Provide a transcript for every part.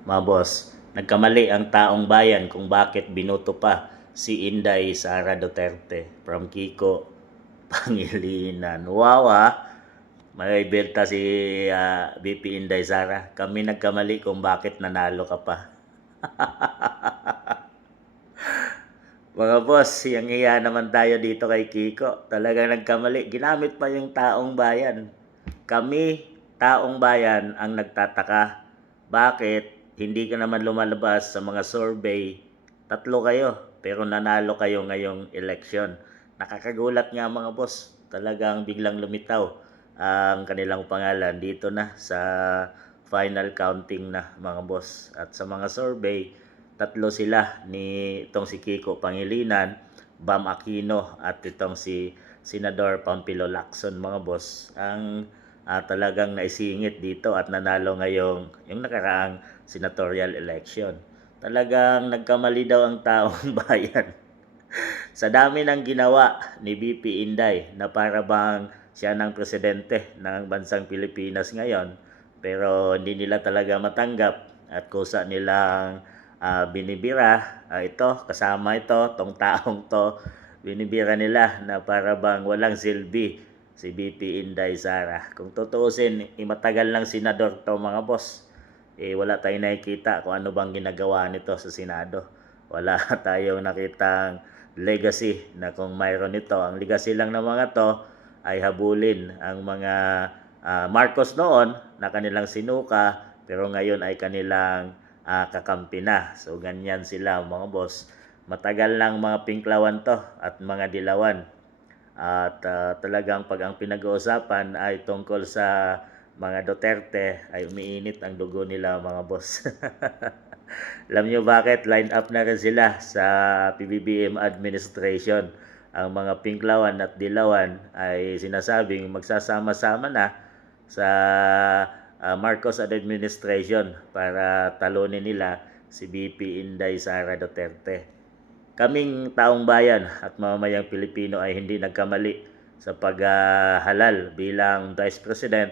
Mga boss, nagkamali ang taong bayan kung bakit binoto pa si Inday Sara Duterte from Kiko Pangilinan. Wow ah! May belta si VP Inday Sara. Kami nagkamali kung bakit nanalo ka pa. Mga boss, yang iya naman tayo dito kay Kiko. Talagang nagkamali. Ginamit pa yung taong bayan. Kami, taong bayan, ang nagtataka. Bakit hindi ka naman lumalabas sa mga survey? Tatlo kayo, pero nanalo kayo ngayong election. Nakakagulat nga mga boss. Talagang biglang lumitaw ang kanilang pangalan dito na sa final counting na mga boss. At sa mga survey, tatlo sila ni itong si Kiko Pangilinan, Bam Aquino at itong si Senador Pampilo Lacson mga boss ang talagang naisingit dito at nanalo ngayong yung nakaraang senatorial election. Talagang nagkamali daw ang taong bayan sa dami ng ginawa ni BP Inday na para bang siya ng presidente ng bansang Pilipinas ngayon, pero hindi nila talaga matanggap at kusa nilang binibira tong taong to, binibira nila na para bang walang silbi si BP Inday Sara. Kung tutuusin, matagal lang senador to mga boss. Wala tayong nakikita kung ano bang ginagawa nito sa Senado. Wala tayong nakitang legacy na kung mayroon ito. Ang legacy lang ng mga to ay habulin ang mga Marcos noon na kanilang sinuka, pero ngayon ay kanilang kakampi na. So ganyan sila mga boss. Matagal lang mga pinklawan to at mga dilawan. At talagang pag ang pinag-uusapan ay tungkol sa mga Duterte ay umiinit ang dugo nila mga boss. Alam niyo bakit? Line up na rin sila sa PBBM administration. Ang mga pinklawan at dilawan ay sinasabing magsasama-sama na sa Marcos administration para talunin nila si BP Inday Sara Duterte. Kaming taong bayan at mamamayang Pilipino ay hindi nagkamali sa paghalal bilang Vice President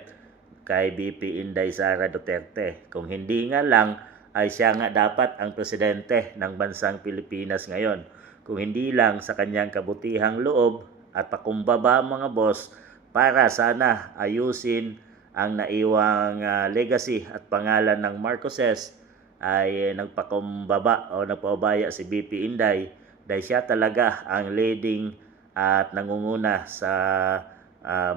kay BP Inday Sara Duterte. Kung hindi nga lang ay siya nga dapat ang presidente ng bansang Pilipinas ngayon. Kung hindi lang sa kanyang kabutihang loob at pakumbaba mga boss para sana ayusin ang naiwang legacy at pangalan ng Marcoses ay nagpakumbaba o nagpaubaya si BP Inday dahil siya talaga ang leading at nangunguna sa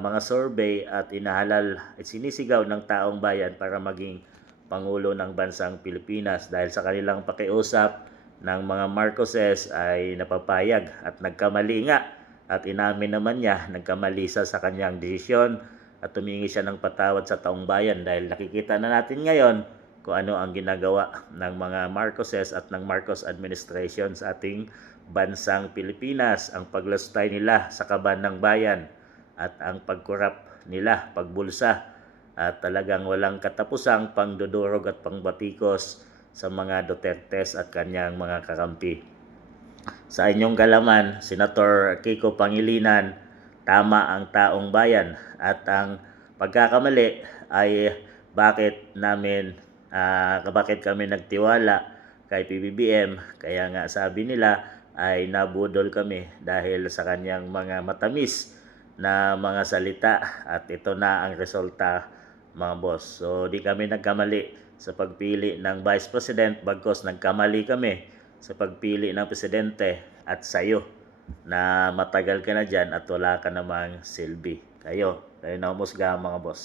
mga survey at inahalal at sinisigaw ng taong bayan para maging Pangulo ng bansang Pilipinas dahil sa kanilang pakiusap ng mga Marcoses ay napapayag at nagkamali nga at inamin naman niya nagkamali sa kanyang desisyon at tumingi siya ng patawad sa taong bayan dahil nakikita na natin ngayon kung ano ang ginagawa ng mga Marcoses at ng Marcos administration sa ating bansang Pilipinas, ang paglustay nila sa kaban ng bayan at ang pagkurap nila, pagbulsa at talagang walang katapusang pangdudurog at pangbatikos sa mga Dutertes at kanyang mga kakampi. Sa inyong kalaman, Senator Kiko Pangilinan, tama ang taong bayan at ang pagkakamali ay bakit kami nagtiwala kay PBBM, kaya nga sabi nila ay nabudol kami dahil sa kanyang mga matamis na mga salita at ito na ang resulta mga boss. So di kami nagkamali sa pagpili ng Vice President bagkos nagkamali kami sa pagpili ng Presidente at sayo na matagal ka na dyan at wala ka namang silbi. Kayo na umusga mga boss.